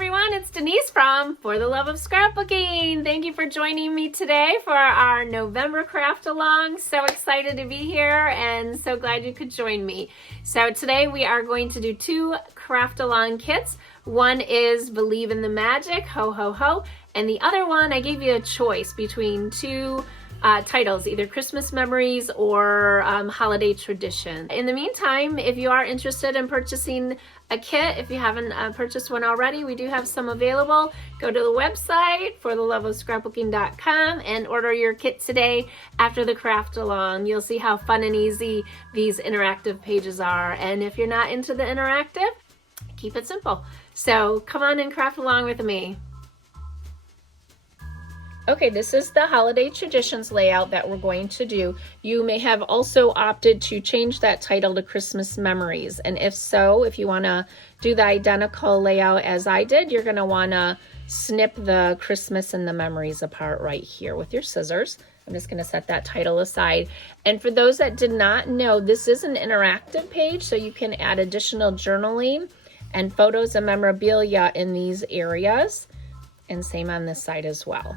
everyone, it's Denise from For the Love of Scrapbooking. Thank you for joining me today for our November craft along. So excited to be here and so glad you could join me. So today we are going to do two craft along kits. One is Believe in the Magic, Ho Ho Ho, and the other one I gave you a choice between two titles, either Christmas Memories or Holiday Tradition. In the meantime, if you are interested in purchasing a kit, if you haven't purchased one already, we do have some available. Go to the website fortheloveofscrapbooking.com and order your kit today after the craft along. You'll see how fun and easy these interactive pages are. And if you're not into the interactive, keep it simple. So come on and craft along with me. Okay, this is the Holiday Traditions layout that we're going to do. You may have also opted to change that title to Christmas Memories. And if so, if you want to do the identical layout as I did, you're going to want to snip the Christmas and the memories apart right here with your scissors. I'm just going to set that title aside. And for those that did not know, this is an interactive page, so you can add additional journaling and photos and memorabilia in these areas. And same on this side as well.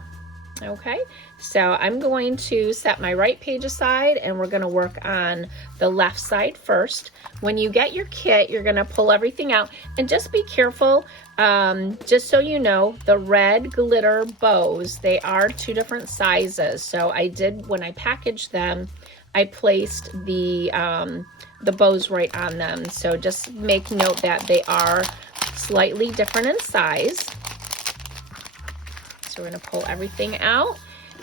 Okay, so I'm going to set my right page aside and we're going to work on the left side first. When you get your kit, you're going to pull everything out and just be careful. Just so you know, the red glitter bows, they are two different sizes. So I did, when I packaged them, I placed the bows right on them. So just make note that they are slightly different in size. So we're going to pull everything out,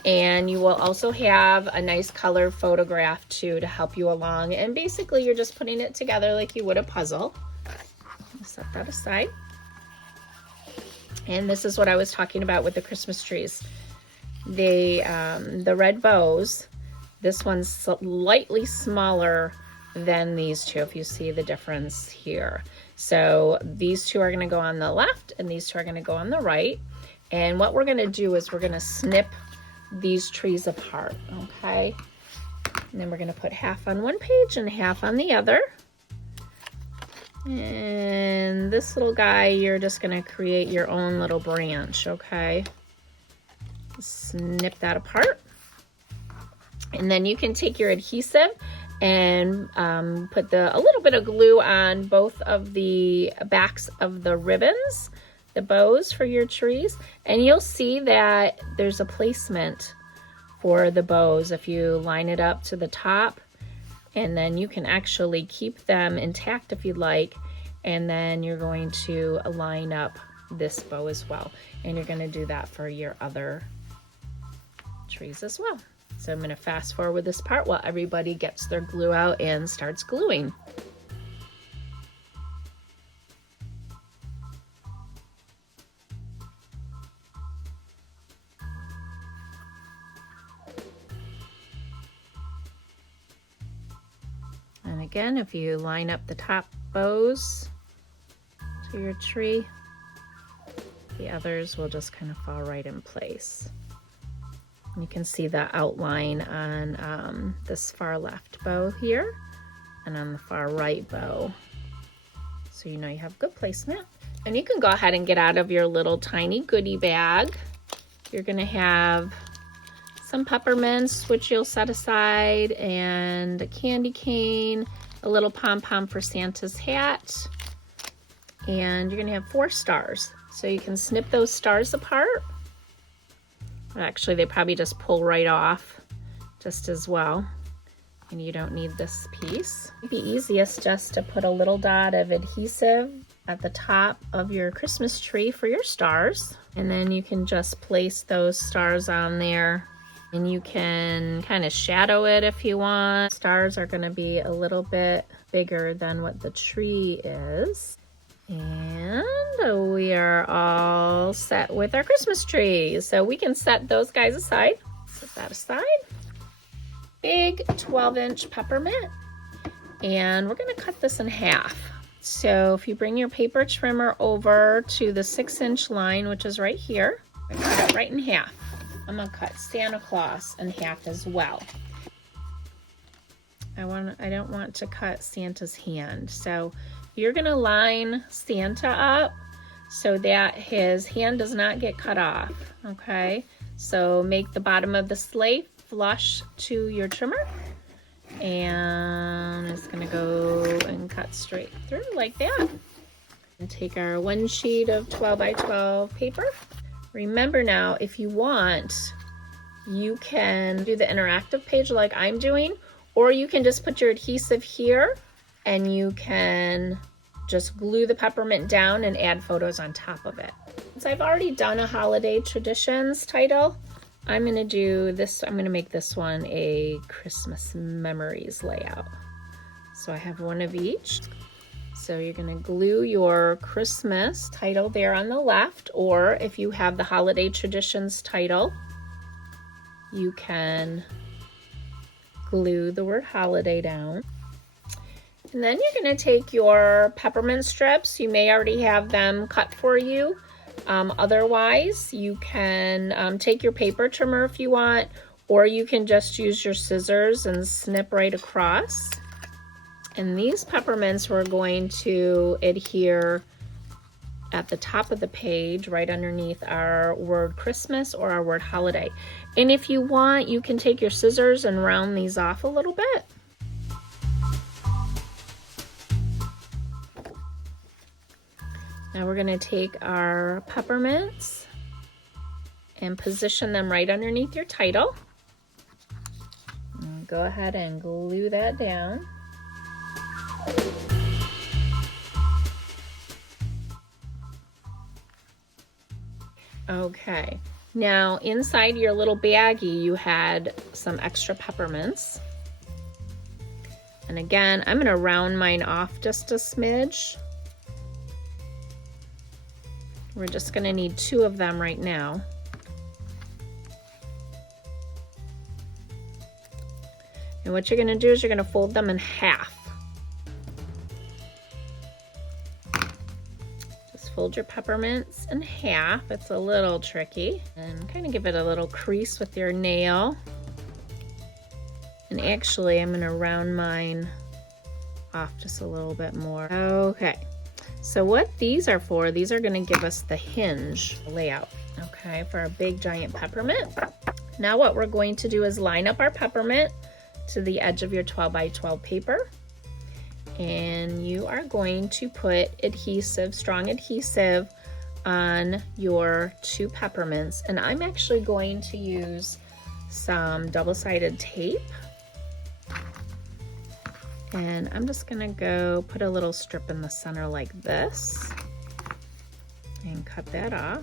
and you will also have a nice color photograph too to help you along. And basically you're just putting it together like you would a puzzle. Set that aside. And this is what I was talking about with the Christmas trees. The red bows, this one's slightly smaller than these two, if you see the difference here. So these two are going to go on the left and these two are going to go on the right. And what we're going to do is we're going to snip these trees apart, okay? And then we're going to put half on one page and half on the other. And this little guy, you're just going to create your own little branch, okay? Snip that apart. And then you can take your adhesive and put a little bit of glue on both of the backs of the ribbons, the bows for your trees, and you'll see that there's a placement for the bows if you line it up to the top, and then you can actually keep them intact if you'd like, and then you're going to line up this bow as well, and you're going to do that for your other trees as well. So I'm going to fast forward this part while everybody gets their glue out and starts gluing. And again, if you line up the top bows to your tree, the others will just kind of fall right in place. And you can see the outline on this far left bow here and on the far right bow. So you know you have good placement. And you can go ahead and get out of your little tiny goodie bag. You're going to have some peppermints, which you'll set aside, and a candy cane, a little pom-pom for Santa's hat, and you're going to have 4 stars. So you can snip those stars apart. Actually, they probably just pull right off just as well, and you don't need this piece. It'd be easiest just to put a little dot of adhesive at the top of your Christmas tree for your stars, and then you can just place those stars on there. And you can kind of shadow it if you want. Stars are going to be a little bit bigger than what the tree is. And we are all set with our Christmas tree. So we can set those guys aside. Set that aside. Big 12-inch peppermint. And we're going to cut this in half. So if you bring your paper trimmer over to the 6-inch line, which is right here, cut it right in half. I'm going to cut Santa Claus in half as well. I don't want to cut Santa's hand. So you're going to line Santa up so that his hand does not get cut off, okay? So make the bottom of the sleigh flush to your trimmer, and it's gonna go and cut straight through like that. And take our one sheet of 12 by 12 paper. Remember now, if you want, you can do the interactive page like I'm doing, or you can just put your adhesive here and you can just glue the peppermint down and add photos on top of it. Since I've already done a holiday traditions title, I'm gonna do this. I'm gonna make this one a Christmas memories layout. So I have one of each. So you're gonna glue your Christmas title there on the left, or if you have the holiday traditions title, you can glue the word holiday down. And then you're gonna take your peppermint strips. You may already have them cut for you. Otherwise, you can take your paper trimmer if you want, or you can just use your scissors and snip right across. And these peppermints we're going to adhere at the top of the page, right underneath our word Christmas or our word holiday. And if you want, you can take your scissors and round these off a little bit. Now we're gonna take our peppermints and position them right underneath your title. And go ahead and glue that down. Okay, now inside your little baggie you had some extra peppermints. And again, I'm gonna round mine off just a smidge. We're just gonna need 2 of them right now. And what you're gonna do is you're gonna fold them in half. Just fold your peppermints in half. It's a little tricky. And kind of give it a little crease with your nail. And actually, I'm gonna round mine off just a little bit more. Okay, so what these are for, these are gonna give us the hinge layout, okay, for a big giant peppermint. Now what we're going to do is line up our peppermint to the edge of your 12 by 12 paper, and you are going to put adhesive, strong adhesive, on your 2 peppermints. And I'm actually going to use some double-sided tape, and I'm just gonna go put a little strip in the center like this and cut that off.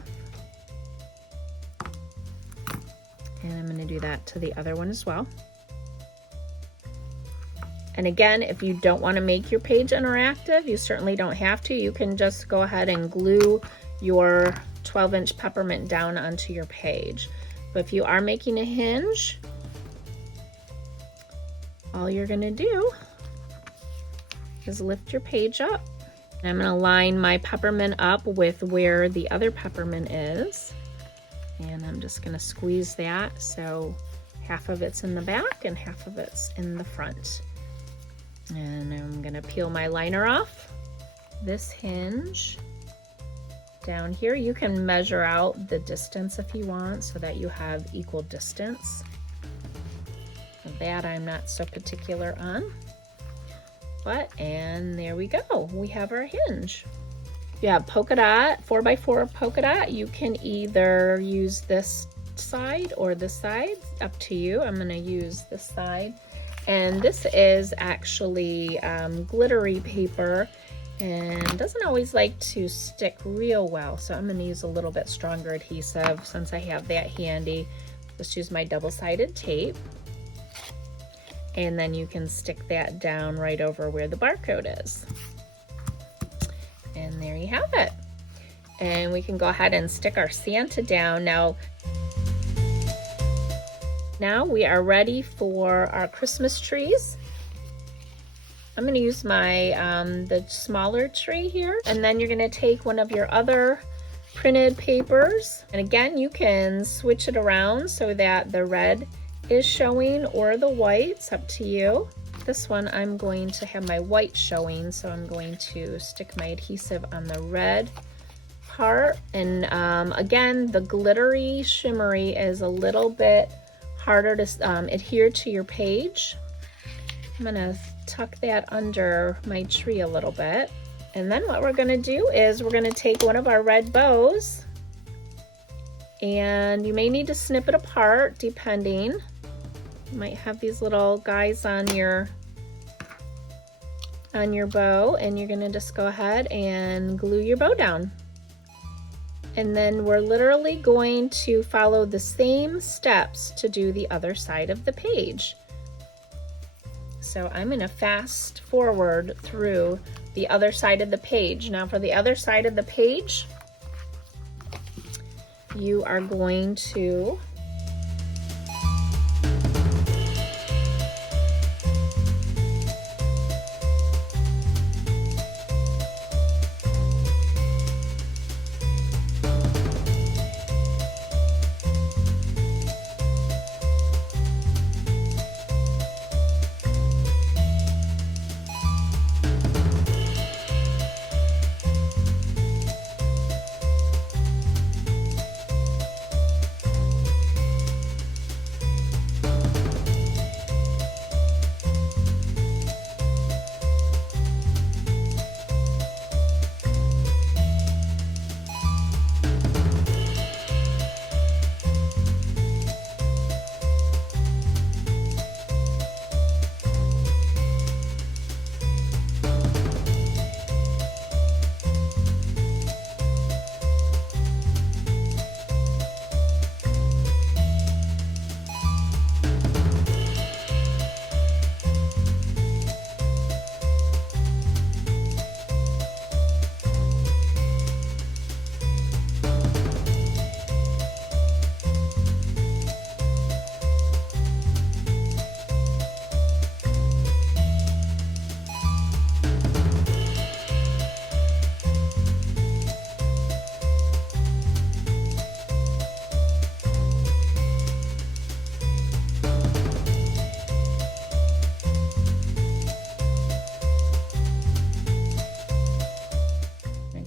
And I'm gonna do that to the other one as well. And again, if you don't want to make your page interactive, you certainly don't have to. You can just go ahead and glue your 12-inch peppermint down onto your page. But if you are making a hinge, all you're going to do is lift your page up. And I'm going to line my peppermint up with where the other peppermint is. And I'm just going to squeeze that so half of it's in the back and half of it's in the front. And I'm gonna peel my liner off. This hinge down here, you can measure out the distance if you want so that you have equal distance. That I'm not so particular on. And there we go. We have our hinge. If you have polka dot, 4x4 polka dot, you can either use this side or this side, up to you. I'm gonna use this side. And this is actually glittery paper and doesn't always like to stick real well. So I'm gonna use a little bit stronger adhesive since I have that handy. Just use my double-sided tape. And then you can stick that down right over where the barcode is. And there you have it. And we can go ahead and stick our Santa down. Now we are ready for our Christmas trees. I'm gonna use my the smaller tree here, and then you're gonna take one of your other printed papers, and again you can switch it around so that the red is showing or the white, it's up to you. This one I'm going to have my white showing, so I'm going to stick my adhesive on the red part. And again, the glittery shimmery is a little bit harder to adhere to your page. I'm gonna tuck that under my tree a little bit. And then what we're gonna do is we're gonna take one of our red bows, and you may need to snip it apart depending. You might have these little guys on your bow, and you're gonna just go ahead and glue your bow down. And then we're literally going to follow the same steps to do the other side of the page. So I'm gonna fast forward through the other side of the page. Now for the other side of the page, you are going to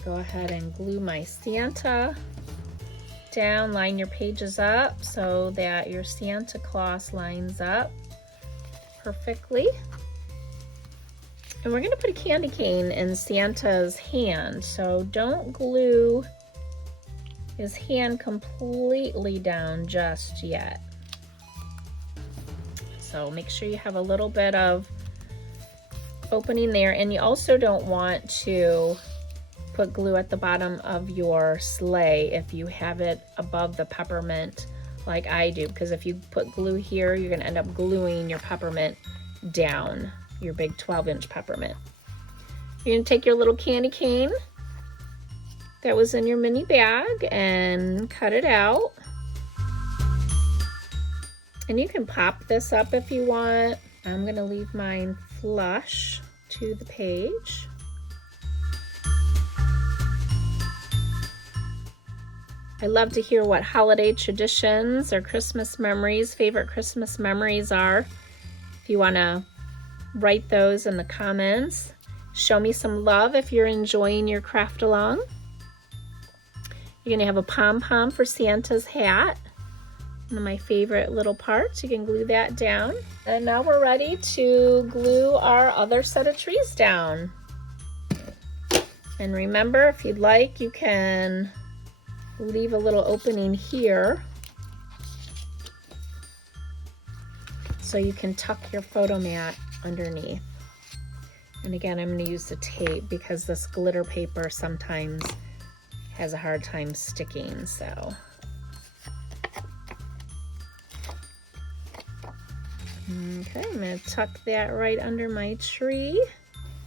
go ahead and glue my Santa down. Line your pages up so that your Santa Claus lines up perfectly. And we're going to put a candy cane in Santa's hand, so don't glue his hand completely down just yet. So make sure you have a little bit of opening there, and you also don't want to put glue at the bottom of your sleigh if you have it above the peppermint like I do, because if you put glue here, you're going to end up gluing your peppermint down, your big 12-inch peppermint. You're going to take your little candy cane that was in your mini bag and cut it out. And you can pop this up if you want. I'm going to leave mine flush to the page. I love to hear what holiday traditions or Christmas memories, favorite Christmas memories are. If you want to write those in the comments. Show me some love if you're enjoying your craft along. You're going to have a pom-pom for Santa's hat. One of my favorite little parts. You can glue that down. And now we're ready to glue our other set of trees down. And remember, if you'd like, you can leave a little opening here so you can tuck your photo mat underneath. And again, I'm going to use the tape because this glitter paper sometimes has a hard time sticking, so. Okay, I'm going to tuck that right under my tree.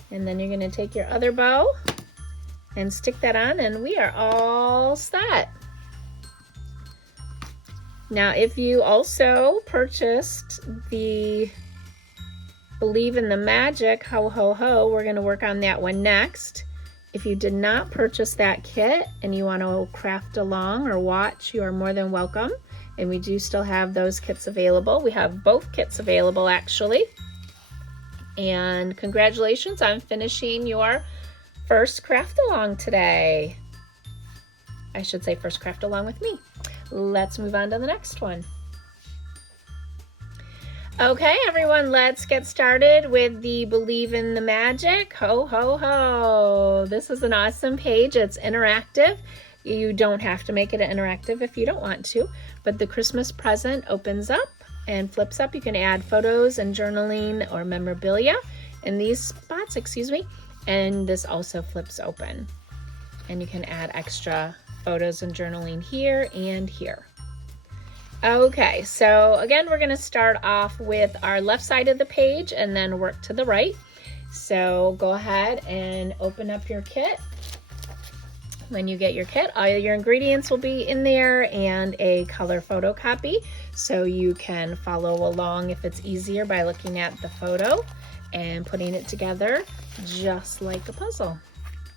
And then you're going to take your other bow and stick that on, and we are all set. Now, if you also purchased the Believe in the Magic-HoHoHo, we're going to work on that one next. If you did not purchase that kit and you want to craft along or watch, you are more than welcome. And we do still have those kits available. We have both kits available, actually. And congratulations on finishing your first craft along today. I should say first craft along with me. Let's move on to the next one. Okay, everyone, let's get started with the Believe in the Magic. Ho, ho, ho. This is an awesome page. It's interactive. You don't have to make it interactive if you don't want to, but the Christmas present opens up and flips up. You can add photos and journaling or memorabilia in these spots, and this also flips open. And you can add extra photos and journaling here and here. Okay, so again, we're gonna start off with our left side of the page and then work to the right. So go ahead and open up your kit. When you get your kit, all your ingredients will be in there and a color photocopy, so you can follow along if it's easier by looking at the photo and putting it together just like a puzzle.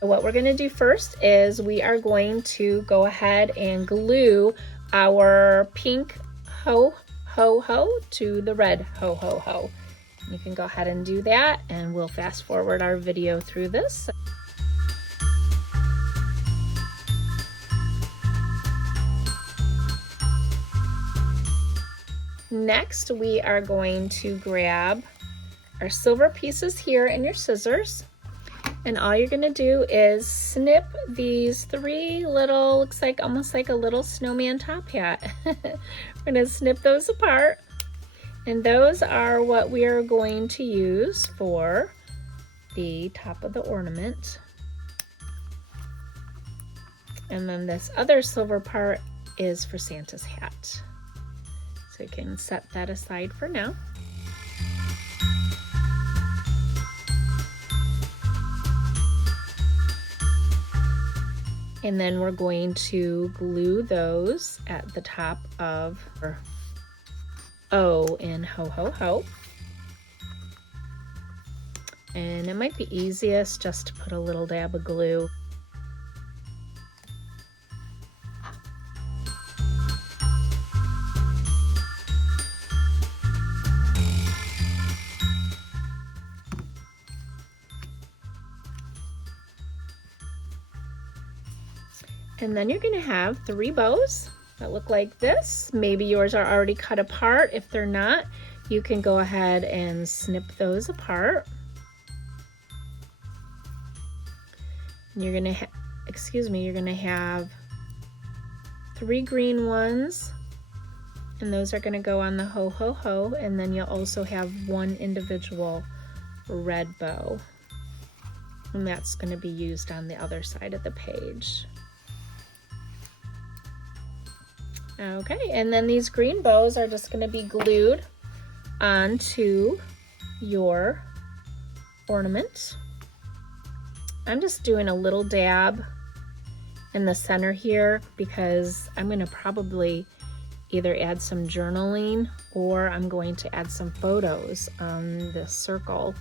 What we're gonna do first is we are going to go ahead and glue our pink ho ho ho to the red ho ho ho. You can go ahead and do that, and we'll fast forward our video through this. Next, we are going to grab our silver pieces here and your scissors. And all you're gonna do is snip these three little, looks like almost like a little snowman top hat. We're gonna snip those apart. And those are what we are going to use for the top of the ornament. And then this other silver part is for Santa's hat. So you can set that aside for now. And then we're going to glue those at the top of our O in ho ho ho. And it might be easiest just to put a little dab of glue. And then you're gonna have 3 bows that look like this. Maybe yours are already cut apart. If they're not, you can go ahead and snip those apart. And you're gonna you're gonna have 3 green ones, and those are gonna go on the ho ho ho, and then you'll also have 1 individual red bow. And that's gonna be used on the other side of the page. Okay, and then these green bows are just going to be glued onto your ornament. I'm just doing a little dab in the center here because I'm going to probably either add some journaling or I'm going to add some photos on the circle,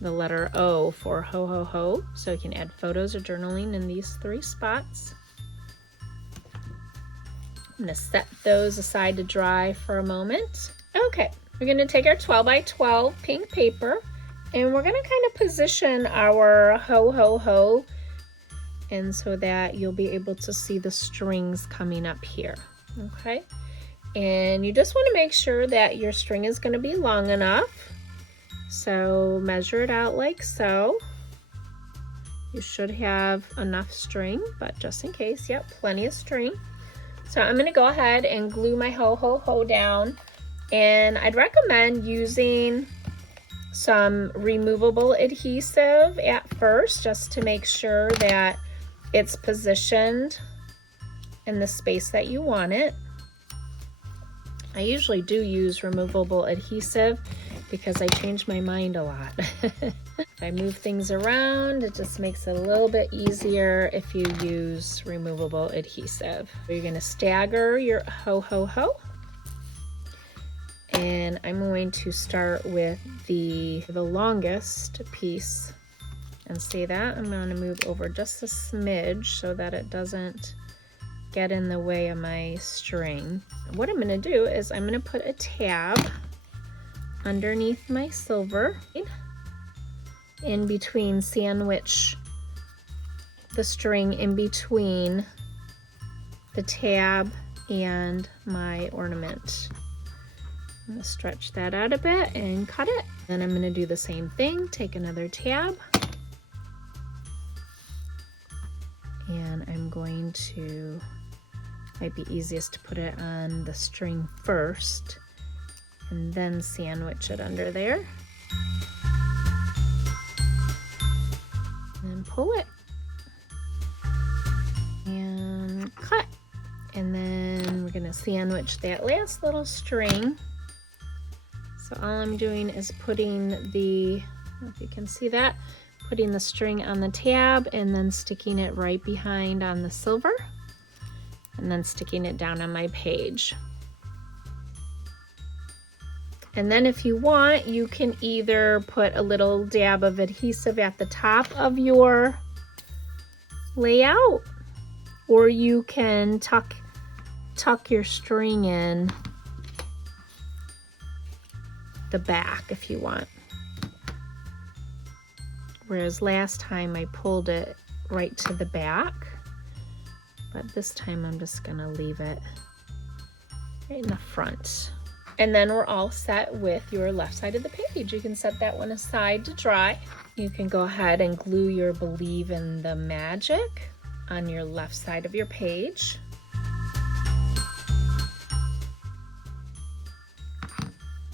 the letter O for ho ho ho. So you can add photos or journaling in these 3 spots. I'm going to set those aside to dry for a moment. Okay, we're going to take our 12 by 12 pink paper and we're going to kind of position our ho ho ho, and so that you'll be able to see the strings coming up here. Okay, and you just want to make sure that your string is going to be long enough. So measure it out like so. You should have enough string, but just in case, yep, plenty of string. So I'm going to go ahead and glue my ho ho ho down, and I'd recommend using some removable adhesive at first just to make sure that it's positioned in the space that you want it. I usually do use removable adhesive because I change my mind a lot. If I move things around, it just makes it a little bit easier if you use removable adhesive. You're going to stagger your ho ho ho. And I'm going to start with the longest piece. And see that? I'm going to move over just a smidge so that it doesn't get in the way of my string. What I'm going to do is I'm going to put a tab underneath my silver in between, sandwich the string in between the tab and my ornament. I'm going to stretch that out a bit and cut it. Then I'm going to do the same thing, take another tab, and I'm going to, might be easiest to put it on the string first and then sandwich it under there. And pull it and cut. And then we're gonna sandwich that last little string. So all I'm doing is putting the, I don't know if you can see that, putting the string on the tab and then sticking it right behind on the silver and then sticking it down on my page. And then if you want, you can either put a little dab of adhesive at the top of your layout, or you can tuck your string in the back if you want. Whereas last time I pulled it right to the back, but this time I'm just gonna leave it right in the front. And then we're all set with your left side of the page. You can set that one aside to dry. You can go ahead and glue your Believe in the Magic on your left side of your page.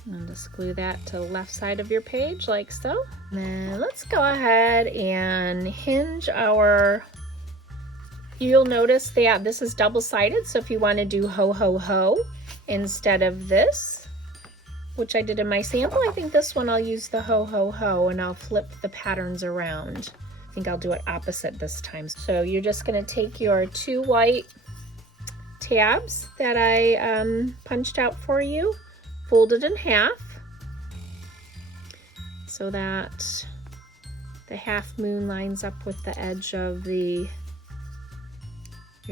And just glue that to the left side of your page like so. Then let's go ahead and hinge our, you'll notice that this is double-sided, so if you want to do ho ho ho instead of this, which I did in my sample, I think this one I'll use the ho ho ho and I'll flip the patterns around. I think I'll do it opposite this time. So you're just going to take your 2 white tabs that I punched out for you, fold it in half so that the half moon lines up with the edge of your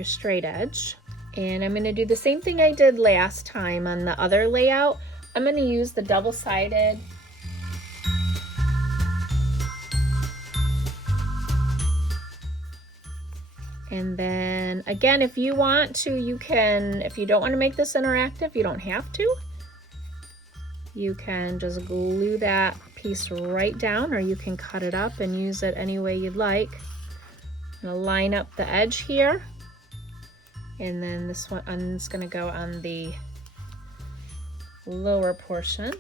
straight edge. And I'm going to do the same thing I did last time on the other layout. I'm going to use the double-sided and then again, if you want to, you can, if you don't want to make this interactive, you don't have to. You can just glue that piece right down, or you can cut it up and use it any way you'd like. I'm going to line up the edge here, and then this one's going to go on the lower portion.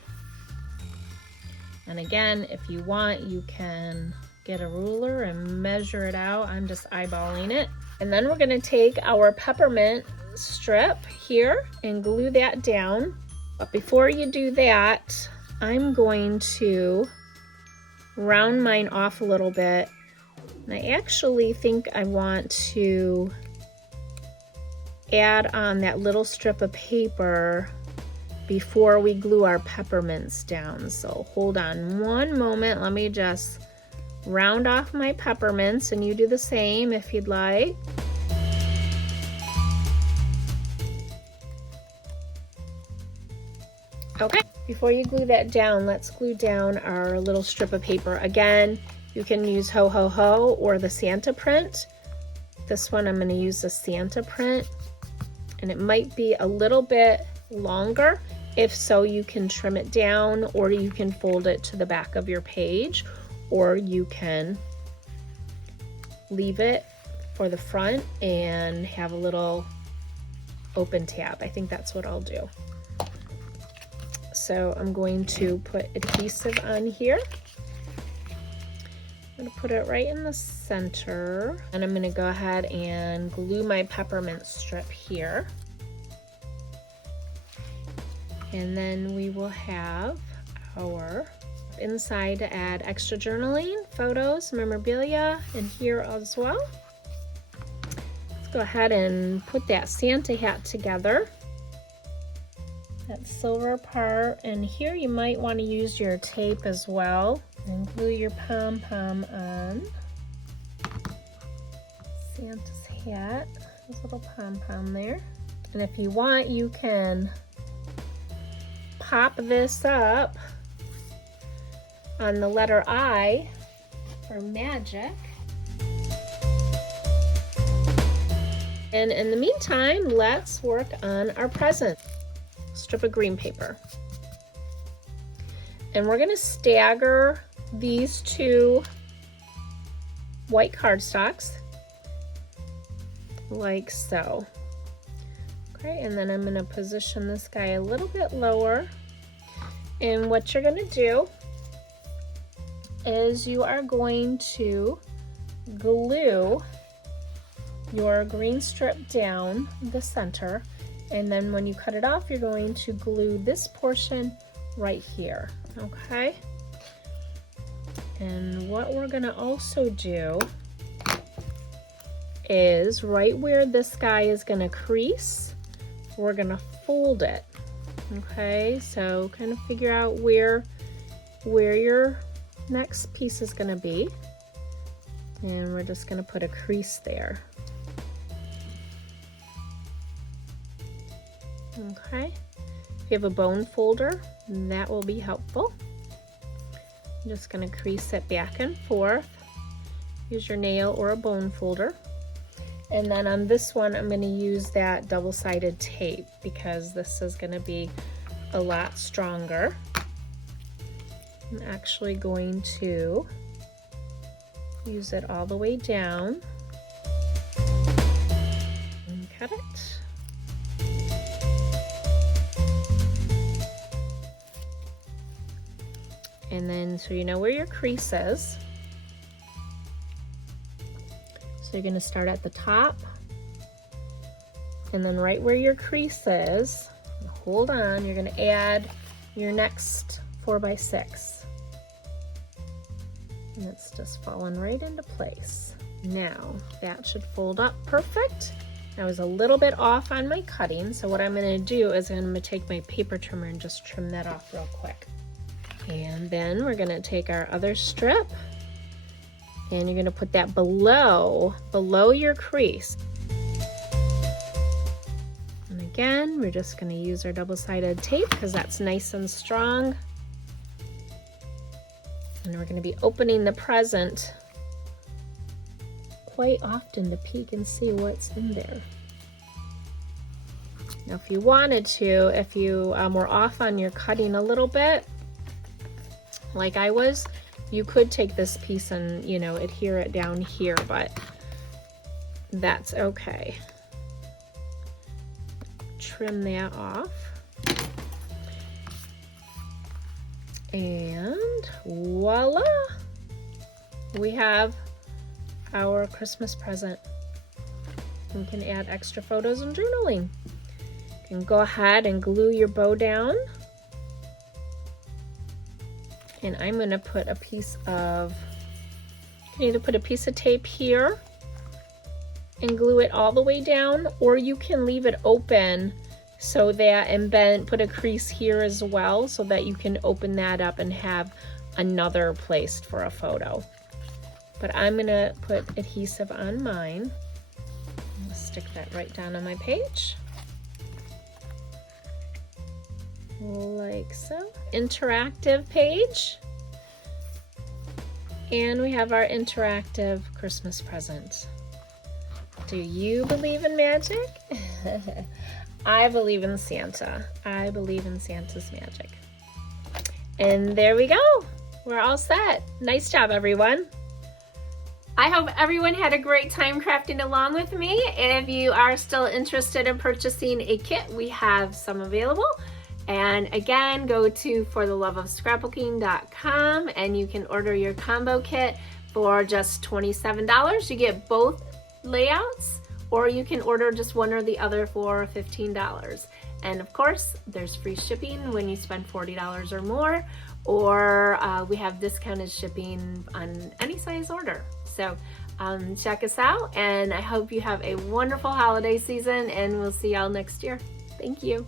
And again, if you want, you can get a ruler and measure it out. I'm just eyeballing it. And then we're going to take our peppermint strip here and glue that down. But before you do that, I'm going to round mine off a little bit. And I actually think I want to add on that little strip of paper before we glue our peppermints down. So hold on one moment. Let me just round off my peppermints, and you do the same if you'd like. Okay, before you glue that down, let's glue down our little strip of paper. Again, you can use Ho Ho Ho or the Santa print. This one I'm going to use the Santa print, and it might be a little bit longer. If so, you can trim it down, or you can fold it to the back of your page, or you can leave it for the front and have a little open tab. I think that's what I'll do. So I'm going to put adhesive on here. I'm going to put it right in the center, and I'm going to go ahead and glue my peppermint strip here. And then we will have our inside to add extra journaling, photos, memorabilia, and here as well. Let's go ahead and put that Santa hat together. That silver part, and here you might want to use your tape as well and glue your pom-pom on. Santa's hat, there's a little pom-pom there. And if you want, you can pop this up on the letter I for magic. And in the meantime, let's work on our present. Strip of green paper. And we're gonna stagger these two white cardstocks like so. Okay, and then I'm gonna position this guy a little bit lower. And what you're gonna do is you are going to glue your green strip down the center, and then when you cut it off, you're going to glue this portion right here, okay? And what we're gonna also do is right where this guy is gonna crease, we're gonna fold it, okay? So kind of figure out where your next piece is gonna be, and we're just gonna put a crease there. Okay, if you have a bone folder, that will be helpful. I'm just gonna crease it back and forth. Use your nail or a bone folder. And then on this one, I'm gonna use that double-sided tape because this is gonna be a lot stronger. I'm actually going to use it all the way down and cut it. And then, so you know where your crease is. So you're gonna start at the top, and then right where your crease is, hold on, you're gonna add your next 4x6. And it's just falling right into place. Now, that should fold up perfect. I was a little bit off on my cutting, so what I'm gonna do is I'm gonna take my paper trimmer and just trim that off real quick. And then we're gonna take our other strip, and you're gonna put that below your crease. And again, we're just gonna use our double-sided tape because that's nice and strong. And we're gonna be opening the present quite often to peek and see what's in there. Now, if you wanted to, if you were off on your cutting a little bit, like I was, you could take this piece and, you know, adhere it down here, but that's okay. Trim that off. And voila! We have our Christmas present. We can add extra photos and journaling. You can go ahead and glue your bow down. And I'm gonna put a piece of, you can either put a piece of tape here and glue it all the way down, or you can leave it open so that, and then put a crease here as well so that you can open that up and have another place for a photo. But I'm gonna put adhesive on mine. I'm gonna stick that right down on my page. Like so. Interactive page. And we have our interactive Christmas present. Do you believe in magic? I believe in Santa. I believe in Santa's magic. And there we go. We're all set. Nice job, everyone. I hope everyone had a great time crafting along with me. If you are still interested in purchasing a kit, we have some available. And again, go to fortheloveofscrapbooking.com and you can order your combo kit for just $27. You get both layouts, or you can order just one or the other for $15. And of course, there's free shipping when you spend $40 or more, or we have discounted shipping on any size order. So check us out, and I hope you have a wonderful holiday season, and we'll see y'all next year. Thank you.